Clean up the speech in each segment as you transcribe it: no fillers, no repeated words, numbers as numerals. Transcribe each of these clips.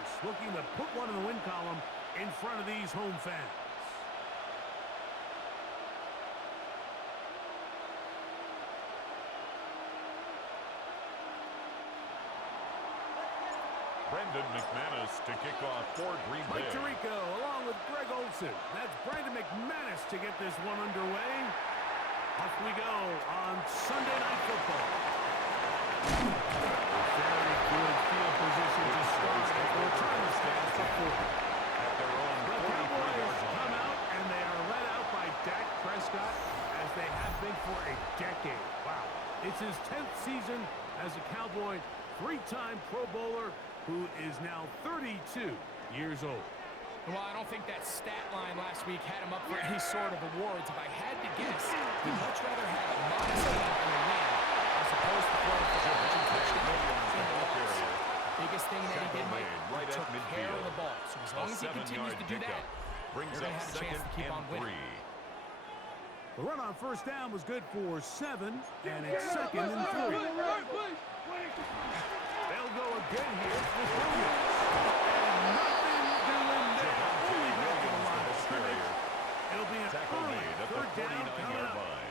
practice, looking to put one in the win column in front of these home fans. Brendan McManus to kick off for Green Bay. Mike Tirico along with Greg Olsen. That's Brendan McManus to get this one underway. Off we go on Sunday Night Football. Very good field position to start as the return stands for 40. At their own The 43-yard Cowboys line. come out and they are led out by Dak Prescott as they have been for a decade. Wow. It's his 10th season as a Cowboy, three-time Pro Bowler, who is now 32 years old. Well, I don't think that stat line last week had him up for any sort of awards. If I had to guess, he'd much rather have a modest lead in a win as opposed to throwing for a bunch of touchdowns in the loss. Biggest thing that he did, Mike, right took at midfield. care of the ball. So as long as he continues to do that, brings they're going up to have a chance to keep on winning. 2nd and 3. The run on first down was good for 7, and it's 2nd and 3. They'll go again here with Williams. And nothing doing there. Only back to the line of scrimmage. It'll be an early third down coming up. Line.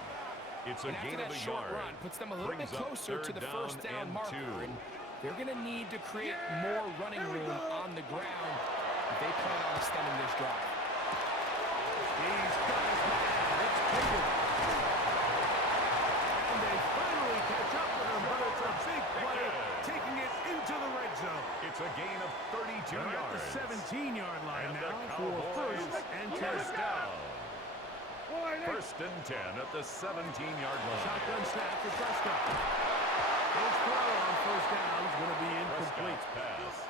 It's a And gain after of that a short yard. run, puts them a little bit Brings up closer to the first down and marker. 2. And they're going to need to create more running room on the ground if they plan on extending this drive. He's got his man. It's Pickett. And they finally catch up with him, but it's a big play, taking it into the red zone. It's a gain of 32 They're yards. at the 17-yard line And now the for Cowboys first and 10. first down. First and 10 at the 17-yard line. Shotgun snap for Prescott. His throw on first down is going to be incomplete. Prescott's pass.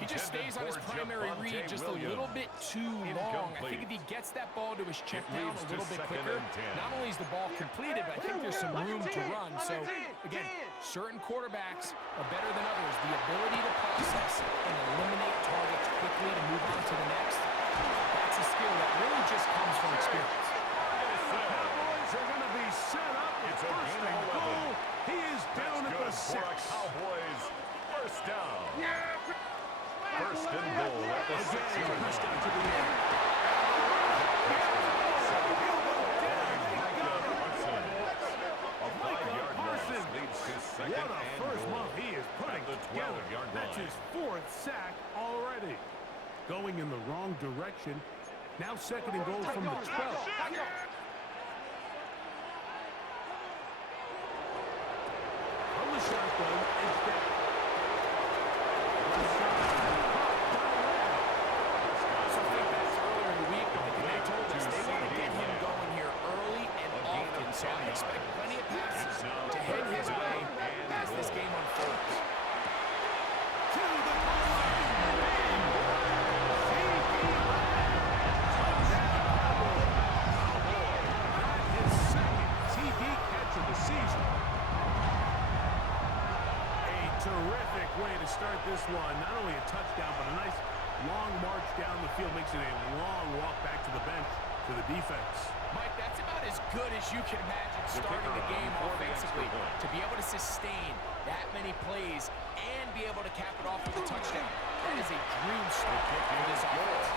He just stays on his primary read just a little bit too long. I think if he gets that ball to his check down a little bit quicker, not only is the ball completed, but I think there's some room to run. So, again, certain quarterbacks are better than others. The ability to process and eliminate targets quickly to move on to the next, that's a skill that really just comes from experience. The Cowboys are going to be set up. It's a First gain and of 11. goal. He is down at the 6. For a Cowboys first down. First and goal at the 6-yard line. To the end. A 5-yard loss leads to second What a and first goal. month he is putting At the together. 12-yard That's line. his 4th sack already. Going in the wrong direction. Now 2nd and goal from the 12. From the shotgun, it's down. So I think that's earlier in the week. They told us they want to get him going here early and often. So I expect plenty of passes to head his way as this game unfolds. To the goal line. That is 2nd TD catch of the season. A terrific way to start this one. Not only a touchdown, but a nice long march down the field. Makes it a long walk back to the bench for the defense. Mike, that's about as good as you can imagine starting the game offensively. To be able to sustain that many plays and be able to cap it off with a touchdown. That is a dream start for this offense.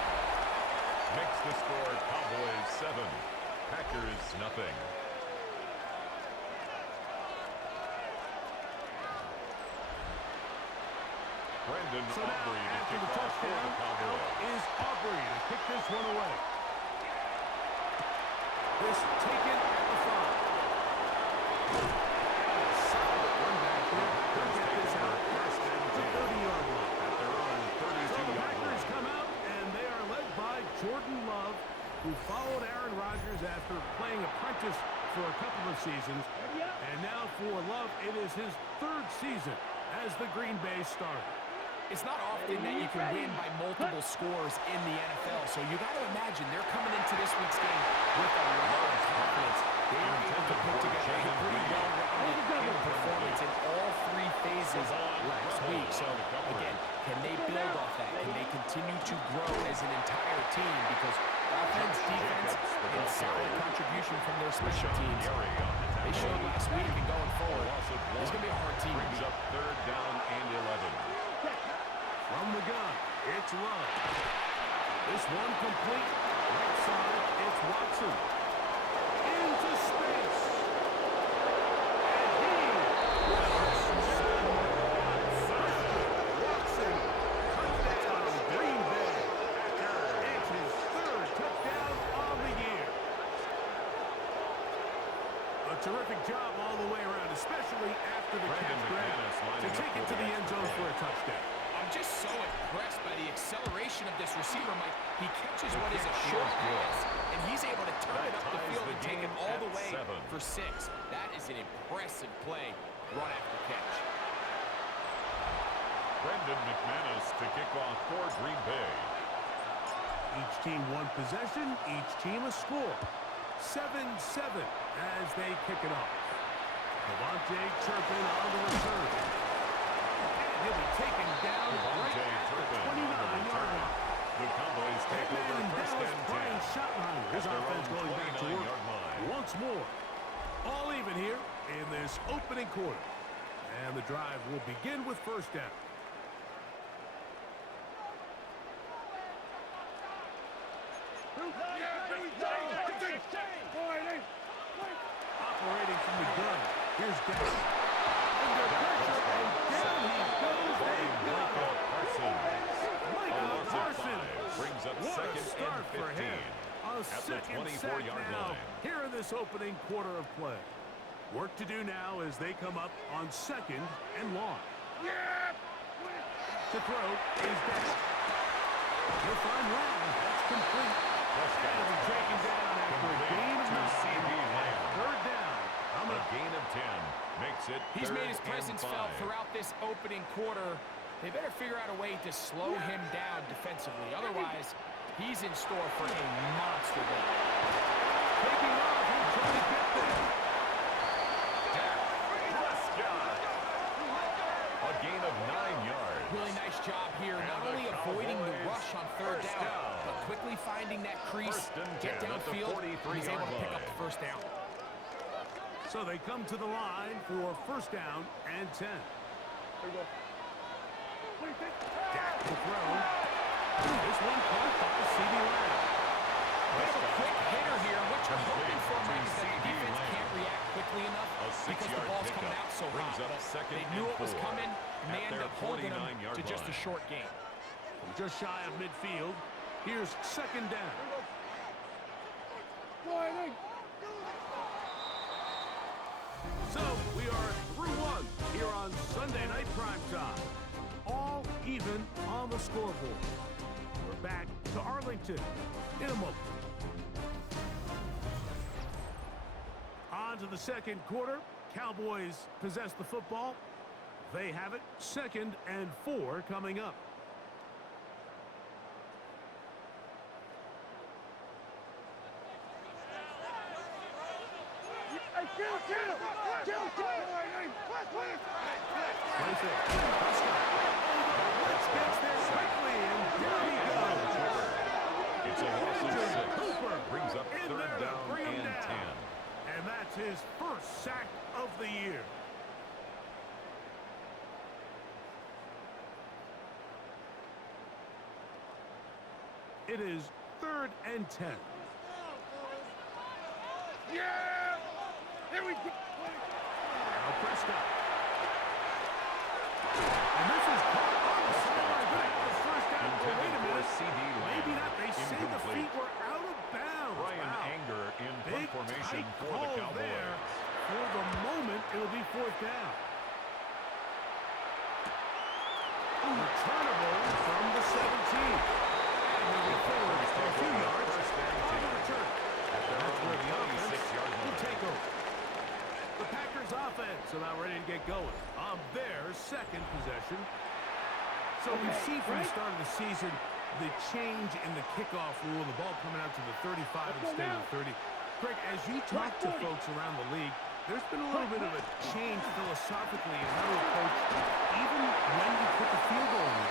Makes the score Cowboys 7, Packers nothing. Brandon So now, Aubrey to after kick the off for touchdown, the Cowboys. out is Aubrey to kick this one away. This taken at the 5. Solid run back there. They'll get this out past the 30-yard line. At their own So the 32-yard Packers line. come out, and they are led by Jordan Love, who followed Aaron Rodgers after playing apprentice for a couple of seasons. And now for Love, it is his 3rd season as the Green Bay starter. It's not often that you can win by multiple scores in the NFL, so you got to imagine they're coming into this week's game with a lot of confidence. They were able to put together a pretty well-rounded performance in all 3 phases last week. So, again, can they build off that? Can they continue to grow as an entire team? Because offense, defense, and solid contribution from their special teams. They showed last week and going forward, it's going to be a hard team. Brings up 3rd down and 11. From the gun, to love. This one complete. Right side, it's Watson. Into space. And he Watson. Touchdown, Green Bay. It's his third touchdown on the year. A terrific job all the way around, especially after the catch, Greg, to take it to the end zone for a touchdown. I'm just so impressed by the acceleration of this receiver, Mike. He catches what is a short pass, and he's able to turn it up the field and take it all the way for 6. That is an impressive play, run after catch. Brendan McManus to kick off for Green Bay. Each team one possession, each team a score. 7-7 as they kick it off. Devontae Turpin on the return. And he'll be taken down right at the 29-yard line. The Cowboys take over first and 10. Brian Schottenheimer, his offense going back to work once more. All even here in this opening quarter. And the drive will begin with first down. Operating from the gun. Here's Dak. Under pressure, and down he goes. They got Micah Parsons brings up what second a start and 15 for him. A at the second 24-yard sack now line. here in this opening quarter of play. Work to do now as they come up on second and long. To throw is Dak. He'll find Lamb. That's complete. And he'll be taken down after a gain of 9. Third down. A gain of 10 makes it He's made his 3rd presence and 5. felt throughout this opening quarter. They better figure out a way to slow him down defensively. Otherwise, he's in store for a monster game. Taking off. He'll try to get there. Dak Prescott. A gain of 9 yards. Really nice job here, not only avoiding the rush on third down, but quickly finding that crease, get downfield, and he's able to pick up the first down. So they come to the line for first down and 10. Dak to throw. This one caught by C.D. Lamb. Bit of a quick hitter here. What you're hoping for, Mike, is that the defense can't react quickly enough because the ball's coming out so hot. They knew it was coming, and they ended up holding them to just a short game. From just shy of midfield, here's second down. So we are through one here on Sunday Night Primetime. All even on the scoreboard. We're back to Arlington in a moment. On to the second quarter. Cowboys possess the football. They have it. 2nd and 4 coming up. Gets there quickly, and down he goes. It's a loss of 6. Cooper Brings up in 3rd there to down bring him and down. 10. And that's his first sack of the year. It is 3rd and 10. Here we go. Now Prescott. And this is caught on the sideline. Back to the first down. Oh, wait a minute. Maybe not. They say the feet were out of bounds. Brian Anger in punt Big formation tight for the call Cowboys. there. For the moment, it'll be 4th down. Returnable from the 17. And moving forward a few yards on the return. That's where the offense will take over. The Packers offense about ready to get going on their second possession. So we've seen from the start of the season the change in the kickoff rule, the ball coming out to the 35 instead of the 30. Greg, as you talk to folks around the league, there's been a little bit of a change philosophically in how to approach even when you put the field goal in.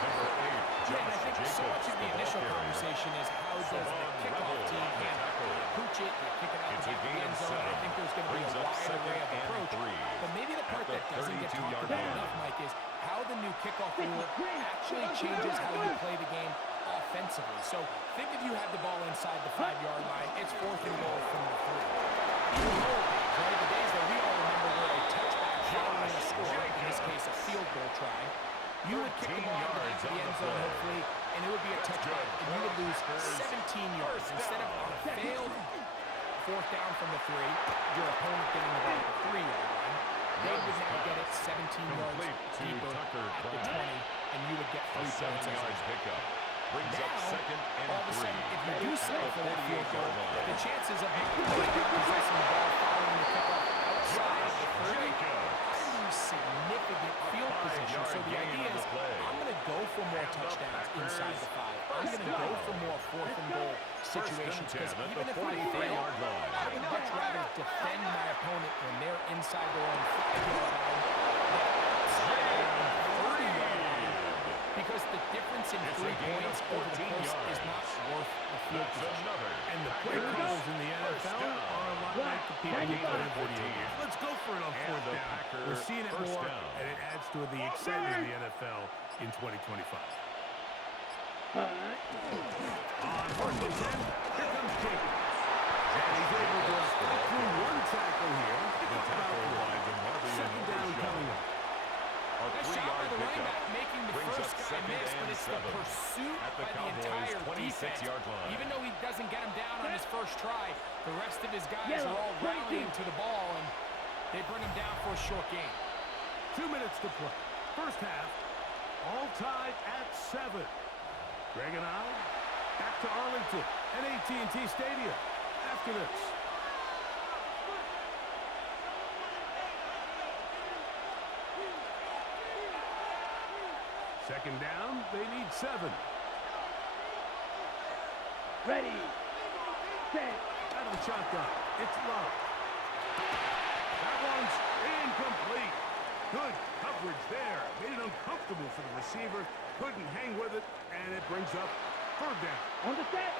Yeah, and I think so much of the initial conversation is how does the kickoff team handle it? You pooch it, you kick it out to the end zone. I think there's going to be a wide array of approach. But maybe the part that doesn't get talked about enough, Mike, is how the new kickoff rule actually changes how you play the game defensively. So think if you had the ball inside the 5-yard line, it's 4th and goal from the 3. In the old days, right, the days that we all remember were a touchback following a score, in this case a field goal try, you would kick the ball to the back of the end zone, hopefully, and it would be a touchback, and you would lose 17 yards. Instead of on a failed 4th down from the 3, your opponent getting the ball at the 3-yard line, they would now get it 17 yards deeper at the 20, and you would get 3 points as a pickup. Brings now, up 2nd and all of a 3. sudden, if you do settle for that field goal, the chances of possessing the ball following the kickoff outside of the 30 lose significant field position. So the idea is, I'm going to go for more touchdowns inside the 5. I'm going to go for more 4th and goal situations, because even if I fail, I would much rather defend my opponent when they're inside their own 5-yard line than outside their own 30-yard line, because the difference in 3 points over the course is not worth the field position. And the play calls in the NFL are a lot like the people who play in video games. Let's go for it on 4th down. We're seeing it more, and it adds to the excitement of the NFL in 2025. On 1st and 10, here comes Jacobs. And he's able to get through 1 tackle here. It's about 2nd down coming up. Nice job by the running back making the first guy miss, but it's the pursuit by the entire defense. Even though he doesn't get him down on his first try, the rest of his guys are all rallying to the ball, and they bring him down for a short gain. 2 minutes to play. First half, all tied at 7. Greg and I back to Arlington at AT&T Stadium after this. Second down, they need 7. Ready, set. Out of the shotgun, it's Love. That one's incomplete. Good coverage there. Made it uncomfortable for the receiver. Couldn't hang with it, and it brings up 3rd down. On the set.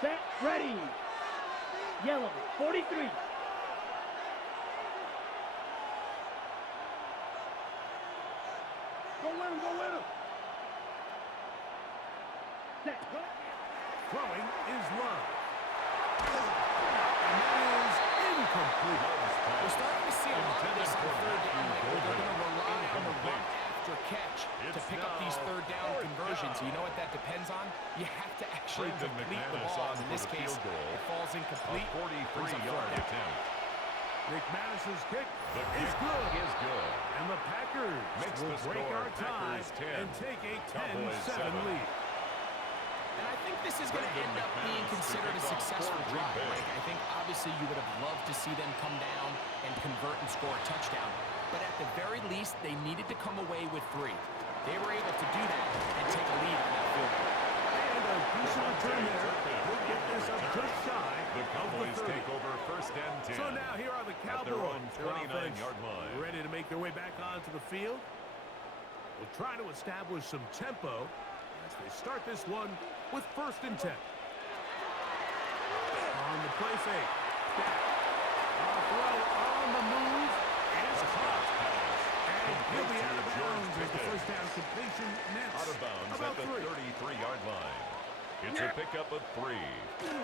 Set, ready. Yellow, 43. Go with him, go with him. Set, go. Throwing is Love. And that is incomplete. We're starting to see a lot of this on 3rd down, where they're going to rely on the run after catch to pick up these 3rd down conversions. You know what that depends on? You have to actually complete the ball. In this case, it falls incomplete. 43-yard attempt. McManus's kick The is kick good. is good. And the Packers Makes will the break score our tie Packers 10, and take a Cowboys 10-7 7. lead. And I think this is going to end up being considered a successful drive, Mike. I think obviously you would have loved to see them come down and convert and score a touchdown. But at the very least, they needed to come away with 3. They were able to do that and take a lead on that field goal. And a decent return there. We'll get this up just shy The of Cowboys the 30. take over 1st and 10. So now here are the At their Cowboys. own Their offense 29-yard line. ready to make their way back onto the field. We'll try to establish some tempo as they start this one with 1st and 10. On the play fake. Back. Throw on the move is caught. And he'll be out of bounds as the 1st down completion nets Out of bounds about at the 3. 33-yard line. It's a pickup of 3.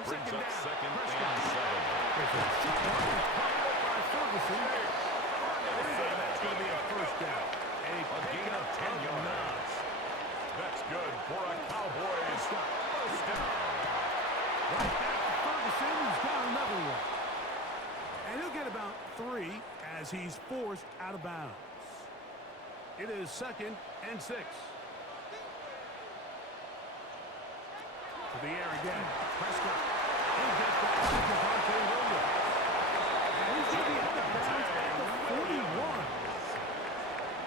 Brings up down. 2nd Prescott. and 7. It's a short one. It's caught up by Ferguson. And that's going to be a 1st down. A gain of 10 yards. That's good for a Cowboys 1st down. Right back to Ferguson, who's got another one. And he'll get about 3 as he's forced out of bounds. It is 2nd and 6. To the air again. Prescott. He'll get back to Devontae Williams. And he's going to be out of bounds at the 41.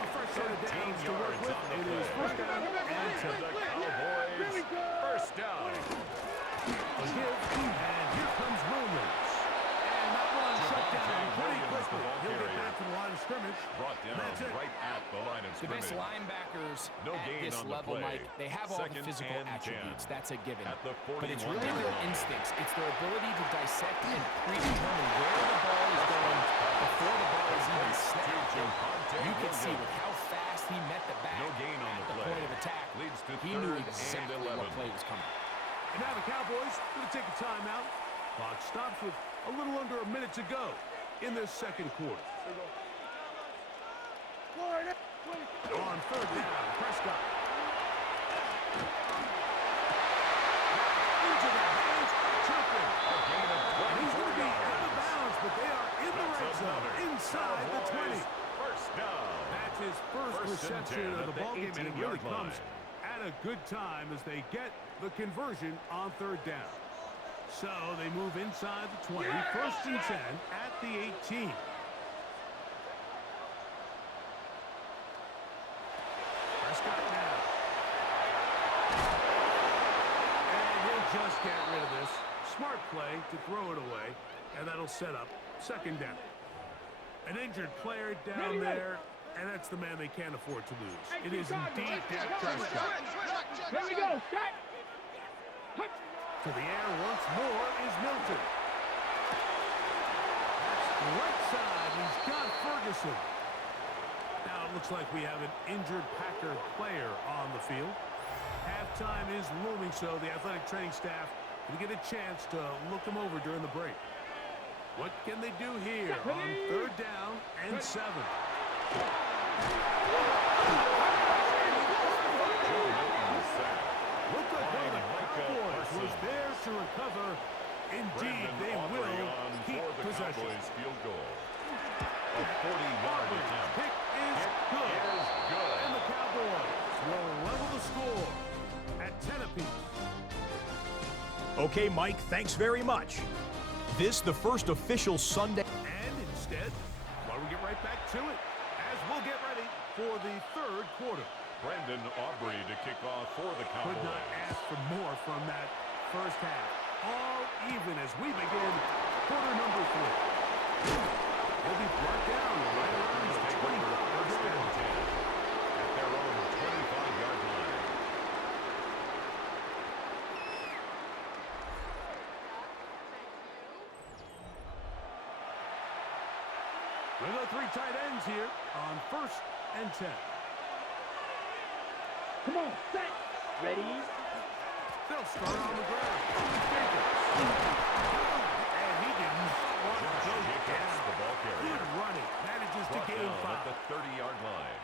A first set of downs to work with. It is 1st down and 10. The Cowboys 1st down. A give, and here comes Williams. And that one shut down pretty quickly. He'll get back to the line of scrimmage. Brought down That's it. right at the line of The best scrimmage. linebackers No at gain this on the level, play. Mike, they have all the 2nd physical and 10. attributes. That's a given. At the But it's 41 really their line. instincts. It's their ability to dissect and predetermine where the ball is going before the ball is even snapped. And you can see with how fast he met the back, He knew 3rd and exactly 11. what play was coming. And now the Cowboys going to take a timeout. Clock stops with a little under a minute to go in this second quarter. On 3rd down, Prescott. Into the hands of Turpin. And he's going to be out of bounds, but they are in the red zone, inside the 20. First down. That's his first reception of the ballgame, and it really 18-yard line. comes at a good time as they get the conversion on 3rd down. So they move inside the 20, 1st and 10 at the 18. Prescott now. And he'll just get rid of this. Smart play to throw it away, and that'll set up 2nd down. An injured player down there, and that's the man they can't afford to lose. It is indeed Dak Prescott. Here we go. Set. To the air once more is Milton. That's right side. He's got Ferguson. Now it looks like we have an injured Packer player on the field. Halftime is looming, so the athletic training staff will get a chance to look them over during the break. What can they do here on 3rd down and 7? Looked like one of the Cowboys was there to recover. Indeed, they will keep possession. Field goal. A 40-yard attempt. Kick is good. And the Cowboys will level the score at 10 apiece. Okay, Mike, thanks very much. This the first official Sunday. And instead, why don't we get right back to it as we'll get ready for the 3rd quarter. Brandon Aubrey to kick off for the Cowboys. Could not ask for more from that first half. All even as we begin quarter number 3. They'll be brought down right around the 25-yard line. At their own 25-yard line. We've got 3 tight ends here on 1st and 10. Come on. Set. Ready. They'll start on the ground. And he did not want to go down. The ball carrier. Good running. Manages to gain At 5. the 30-yard line.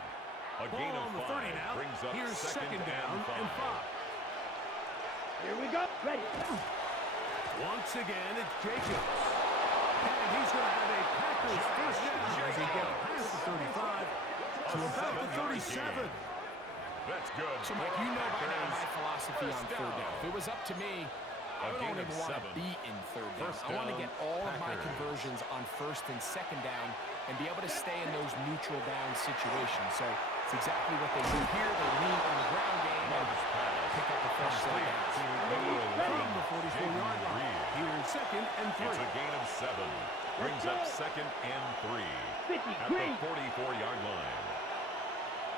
A Ball gain of on the 5 30 now. brings up Here's 2nd down and 5. Here we go. Ready. Once again, it's Jacobs. And he's going to have a Packers first down as he gets past the 35 to about the 37. That's good. So, Mike, you know by now my philosophy on 3rd down. If it was up to me, I would gain only of want to 7. be in 3rd down. First I want to down, get all of my Packers. conversions on 1st and 2nd down and be able to stay in those neutral down situations. So it's exactly what they do here. They lean on the ground game and pick up the first set of downs. From the 44-yard line. Here's 2nd and 3. It's a gain of 7. Brings up 2nd and 3. 50. At Green. the 44-yard line.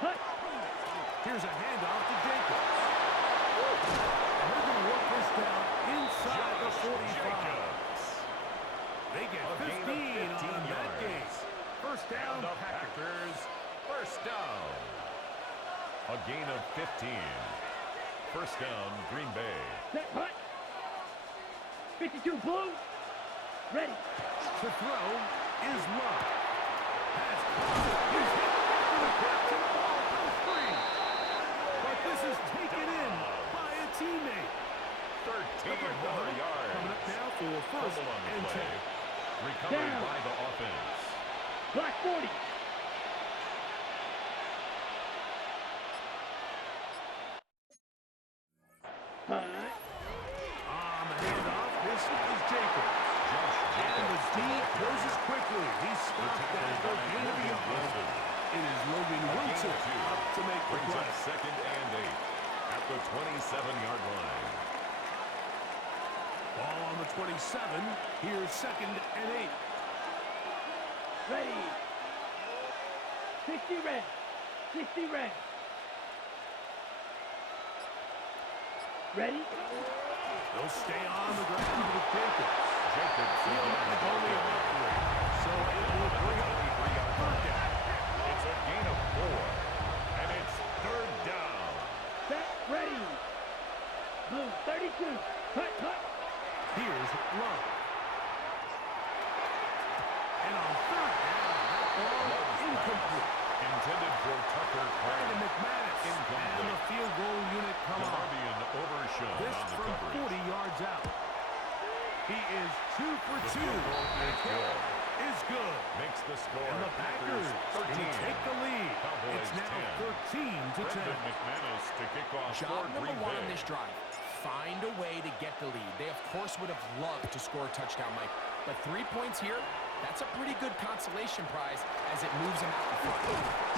Hut. Here's a handoff to Jacobs. And they're going to work this down inside the 45. Jacobs. They get A gain of 15 on 15 that yards. game. First down, And the Packers. Packers. First down. A gain of 15. First down, Green Bay. Set. Hut. 52. Blue. Ready. To throw is Love. Has caught it. He's hit after the catch and the ball goes free. But this is taken in by a teammate. 13 more yards. Coming up now for 1st Fumble on the and play. 10. Recovered Down. by the offense. Black 40. Hut. On the handoff, this is Jacobs. And the D closes quickly. He stopped that. No gain of yards. It is Logan Wilson up to make the Brings play. up 2nd and 8 at the 27-yard line. Ball on the 27. Here's 2nd and 8. Ready. 60 red. 60 red. Ready. They'll stay on the ground with Jacobs. Jacobs Field is only about 3, so it will bring up 3rd down. It's a gain of 4, and it's 3rd down. Set. Ready. 13-10. McManus to kick off Job for number Green one on Bay. this drive. Find a way to get the lead. They, of course, would have loved to score a touchdown, Mike. But 3 points here, that's a pretty good consolation prize as it moves them out in front.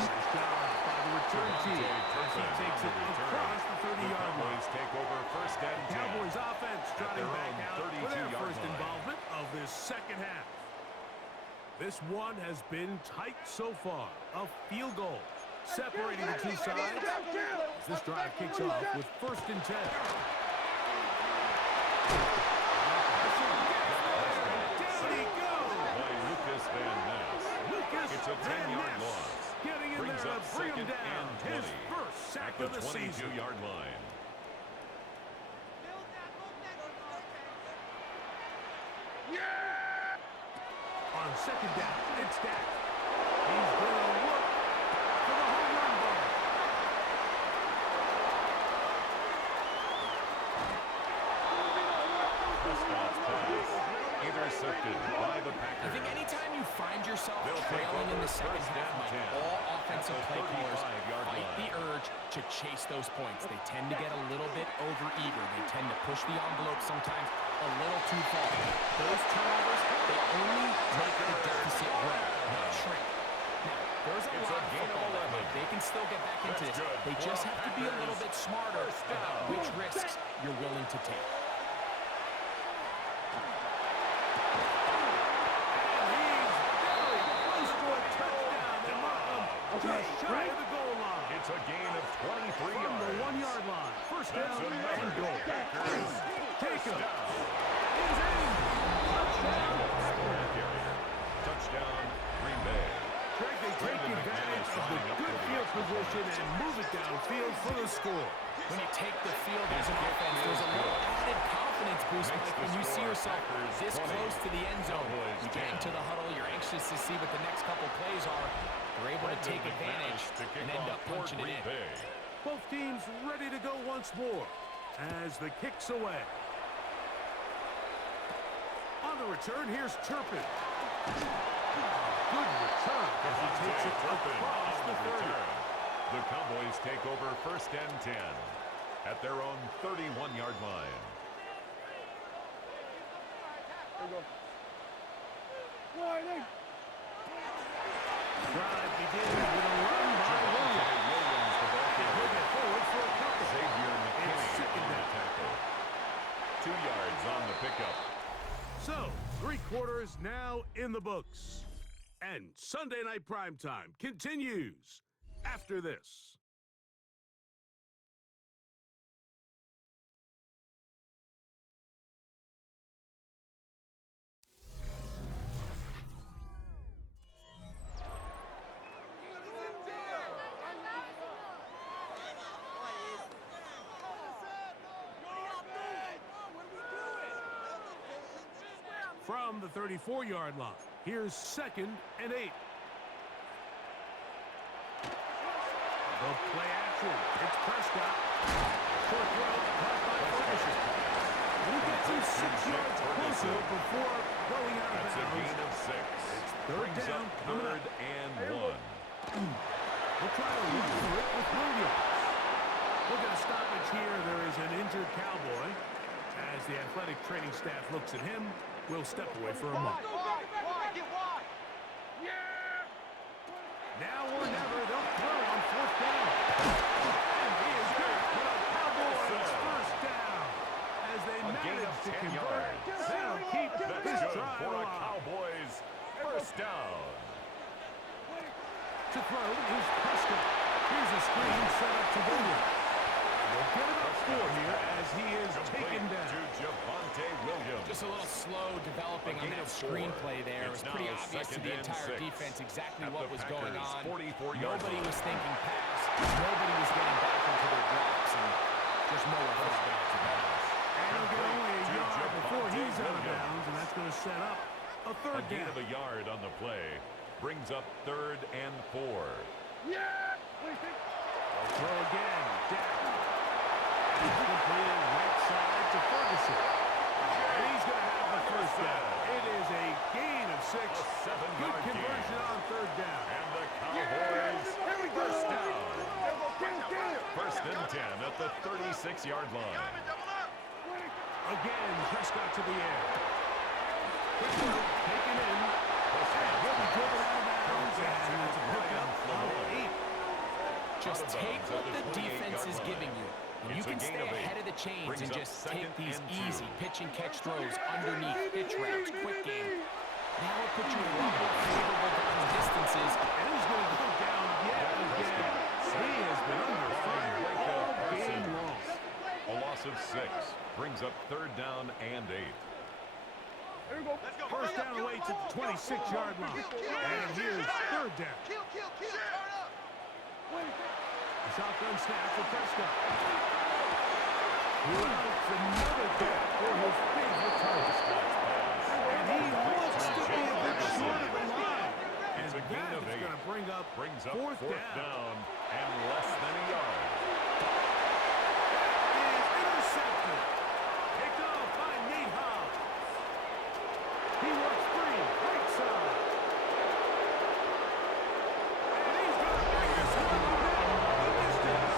Nice job by the return team as he takes it across the 30-yard line. Take over first and 10. Cowboys offense trotting their back own out for their 32-yard first line. involvement of this second half. This one has been tight so far. A field goal separating the two sides. This drive kicks off with first and 10. It's a 10-yard loss. Getting in Brings there up to bring him second down. and His 20 first sack at the of the season. 22-yard line. On second down, it's Dak. He's going to look for the home run ball. Prescott's pass intercepted by the Packers. I think anytime you find yourself trailing in the second half, Mike, all offensive play callers fight the urge to chase those points. They tend to get a little bit over-eager. They tend to push the envelope sometimes a little too far. Those turnovers, they only make the deficit grow, not shrink. Now, there's a lot of football left, Mike. They can still get back into this. They just have to be a little bit smarter about which risks you're willing to take. Just shy of the goal line. It's a gain of 23 From yards. the 1-yard line. First down and goal. Packers. Jacob Touchdown. is in. Touchdown. Touchdown, Green Bay. Greg, they take advantage of the good field position and move it downfield for the score. When you take the field as an offense, there's a little added confidence boost, Mike, when you see yourself this close to the end zone. You get into the huddle, you're anxious to see what the next couple plays are. You're able to take advantage and end up punching it in. Both teams ready to go once more as the kick's away. On the return, here's Turpin. Good return as he takes it across the 30. The Cowboys take over first and 10 at their own 31-yard line. Warning! Drive begins with a run by Williams. The ball He'll get forward for a couple. Xavier It's McKinney second on the down. tackle. 2 yards on the pickup. So, 3 quarters now in the books. And Sunday Night Primetime continues after this. From the 34-yard line, here's second and 8. The play action. It's Prescott. Short throw, caught by Ferguson. He gets him 6 yards closer before going out of That's a bounds. gain of 6. It's third Brings down, up coming third up. and 1. We'll try to run through it with Williams. Look at a stoppage here. There is an injured Cowboy. As the athletic training staff looks at him, we'll step away for a moment. Now or never, they'll throw on fourth down. And he is good for the Cowboys first down. As they manage to 10 convert, yards. they'll keep That's this good drive for a alive. Cowboys first down. To throw is Prescott. Here's a screen set up to Williams. They'll get it up for here as he is taken down. To Javonte Williams. Just a little slow developing on that screenplay there. It was pretty obvious to the entire defense exactly what was going on. Nobody was thinking pass. Nobody was getting back into their drops, and there's nowhere for that to bounce. And he'll get only a yard before he's out of bounds, and that's going to set up a third gain down. of a yard on the play brings up third and 4. They'll throw again. Dak. He's completed right side to Ferguson. And he's going to have the first down. It is a gain of 6. A 7-yard Good conversion gain. on third down. And the Cowboys first down. 6-yard line. Again, Prescott to the air. Taken in. And he'll be driven out of bounds. And it's a pickup of 8. Just take what the defense is giving you. And you can stay ahead of the chains and just take these easy pitch and catch throws underneath pitch routes, quick game. Now it puts you in a lot more favorable down distances. And he's going to go down yet again. He has been under fire all game long. A loss of 6 brings up 3rd down and 8. First down away to the 26-yard line. And here's 3rd down. The shotgun snap for Prescott. It's another catch for his favorite target. And he looks to be a bit short of the line. And It's a gain that of is 8. going to bring up fourth down. And less than a yard. Is intercepted. Picked off by Nate Hobbs. He works free. Right side. And he's going to bring this one down the distance.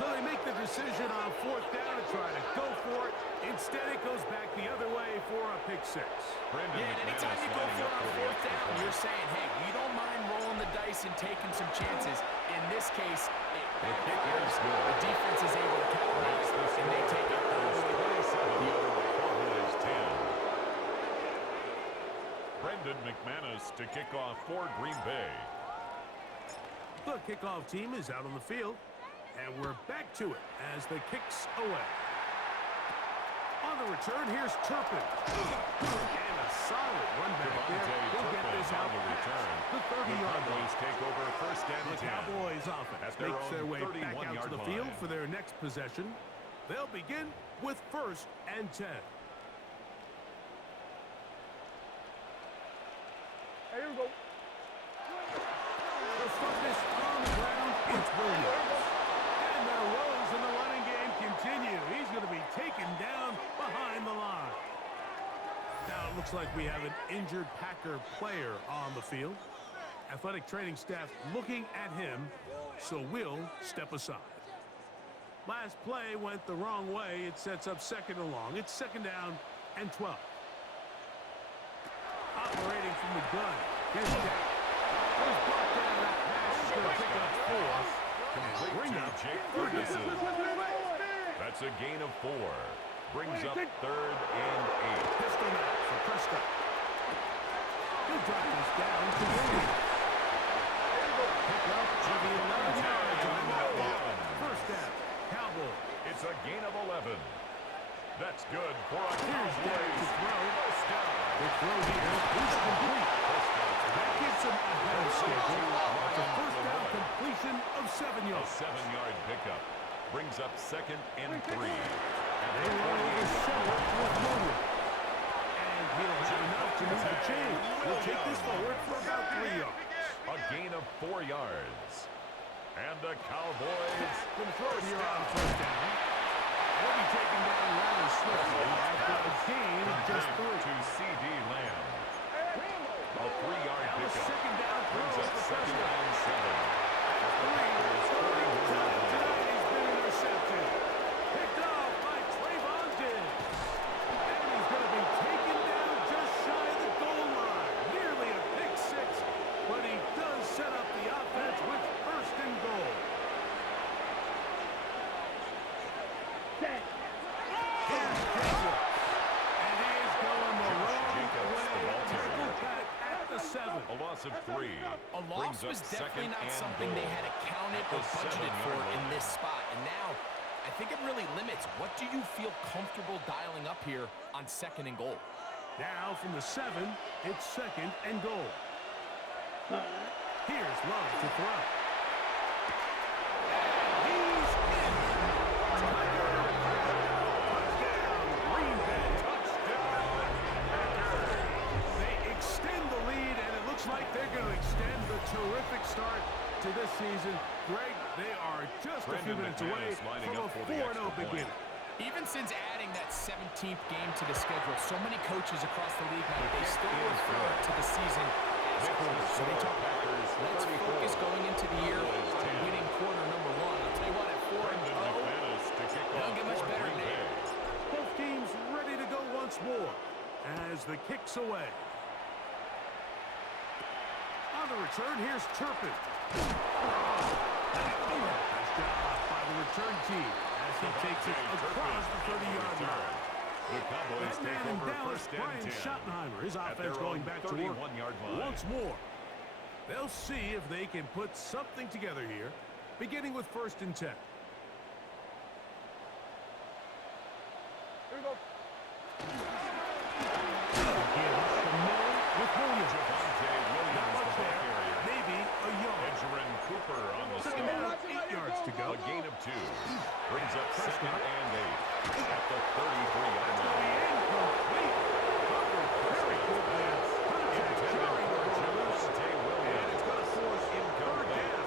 So they make the decision on 4th down to try to go for it. Instead, it goes back the other way for a pick 6. Yeah, and anytime you go for it on 4th down, you're saying, hey, we don't mind rolling the dice and taking some chances. In this case, it backfires. The defense is able to capitalize, and they take it all the way back. The other way. Cowboys 10. Brendan McManus to kick off for Green Bay. The kickoff team is out on the field, and we're back to it as the kicks away. On the return, here's Turpin. And a solid run back there. He'll get this out on the return. The 30-yard line. Take over 1st and The 10. Cowboys offense makes their way back out to the field for their next possession. They'll begin with 1st and 10. Here we go. The focus on the ground, it's Williams. And their woes in the running game continue. He's going to be taken down behind the line. Now it looks like we have an injured Packer player on the field. Athletic training staff looking at him, so we'll step aside. Last play went the wrong way. It sets up 2nd and long. It's 2nd down and 12. Operating from the gun. Here's Dak. He's brought down. That pass is going to pick up 4. Bring up Jake Ferguson. That's a gain of 4. Brings up 3rd and 8. Pistol match for Prescott. He'll drop this down to Williams. Pick up to the 11-yard line. 1st down. Cowboys. It's a gain of 11. That's good for a Here's Dak to Cowboys throw. 1st down. The throw here is complete. That gets him ahead of schedule. It's a 1st down completion of 7 A yards. 7-yard pickup. Brings up 2nd and 3. They run over center with Williams. And he'll have enough to move the chain. He'll take this forward for about 3 yards. A gain of 4 yards. And the Cowboys Going to throw it here on 1st down. He'll be taken down rather swiftly after a gain of just 3. to C.D. Lamb. A 3-yard That was pickup. 2nd down throw Brings for up 2nd Prescott. and 7. 3 scoring time tonight. He's been intercepted. Picked off by Trayvon Diggs. And he's going to be taken down just shy of the goal line. Nearly a pick 6, but he does set up the offense with 1st and goal. Here's Jacobs. And he is going the wrong Jacobs, the way. ball carrier. Triple back at the 7. A loss of 3. A loss was definitely not something they had accounted or budgeted for in this spot. And now, I think it really limits. What do you feel comfortable dialing up here on 2nd and goal? Now from the 7, it's 2nd and goal. Here's Love to throw. And he's in. Touchdown, Green Bay. Touchdown, Packers. They extend the lead, and it looks like they're going to extend the terrific start to this season. Greg, they are just a few minutes away from a 4-0 beginning. Even since adding that 17th game to the schedule, so many coaches across the league now, they still refer to the season as quarters. So they talk about, let's focus going into the kicks away. On the return, here's Turpin. Nice job by the return team as he takes it across the 30-yard line. The Cowboys That man take in over Dallas, first and Brian 10. Schottenheimer, his At offense their going own back to work 31-yard line. once more. They'll see if they can put something together here, beginning with first and 10. Here we go. With Williams. Javonte Williams, Not much the back there. area. Maybe a yard. Benjamin Cooper on the Second stop. down, 8 yards to go. A gain of 2. Brings up second and 8 at the 33-yard line. Incomplete. Very good pass. Intended for Javonte Williams. And it's going to force Incomplete. third down.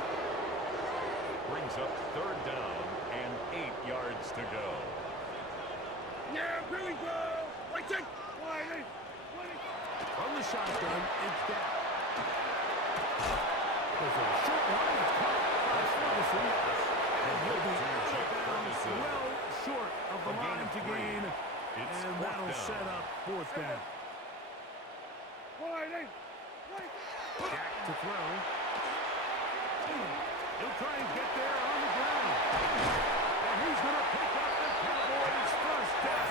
Brings up third down and 8 yards to go. Yeah, here we go. Right there. Wide. From the shotgun, it's down. There's a short one that's caught by Ferguson. And he'll be out of bounds, well short of the line to gain. It's And fourth that'll down. set up fourth down. Wide. Jack to throw. He'll try and get there on the ground. And he's going to pick up the Cowboys' first down.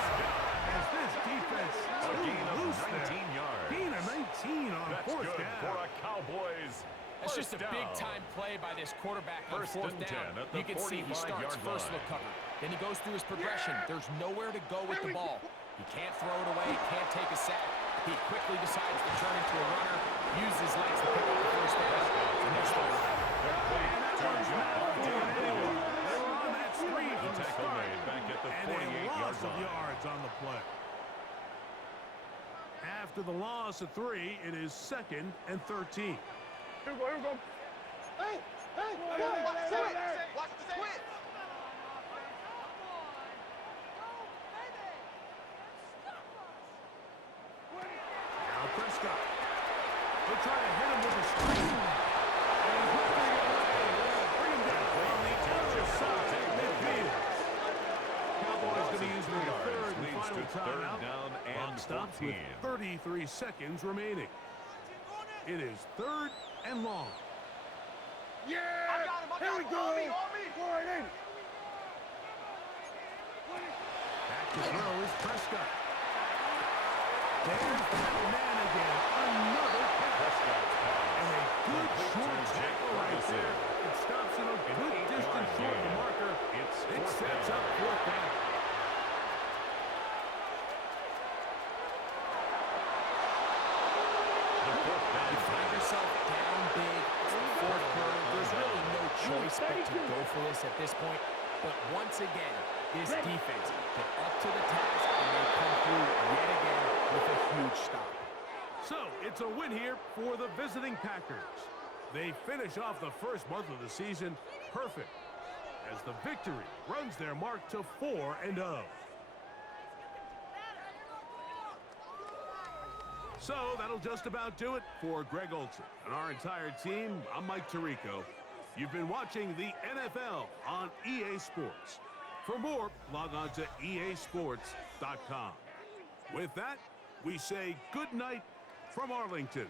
As this defense A gain of loose 19 there. yards. Gain of 19 on That's fourth good down. for a Cowboys. That's just a first down. big-time play by this quarterback on First fourth and down. 10 at the You can see he starts 45-yard first line. look cover. Then he goes through his progression. There's nowhere to go with the ball. He can't throw it away. He can't take a sack. He quickly decides to turn into a runner, use his legs to pick up the first down, and they're still alive. They were on that screen The from the tackle start. made back at the And a 48-yard loss of line. yards on the play. After the loss of 3, it is 2nd and 13. Here we go. Hey, watch the switch. Now Prescott. They try to hit him with a screen. And he's not going to get away. Bring him down on the other side of midfield. Cowboys going to use their third and Leads final to third timeout. down Clock and stops 14. with 33 seconds remaining. It is 3rd and long. Yeah. Here we go. Wide. Back to throw is Prescott. There's that man again. Another pass. And a good short tackle right there. It stops him a good distance short of the marker. It sets up fourth down. You find yourself down big. It's the fourth quarter. There's really no choice but to go for this at this point. But once again, this defense, they're up to the task, and they come through yet again with a huge stop. So, it's a win here for the visiting Packers. They finish off the first month of the season perfect as the victory runs their mark to 4-0. So, that'll just about do it for Greg Olson and our entire team. I'm Mike Tirico. You've been watching the NFL on EA Sports. For more, log on to easports.com. With that, we say good night from Arlington.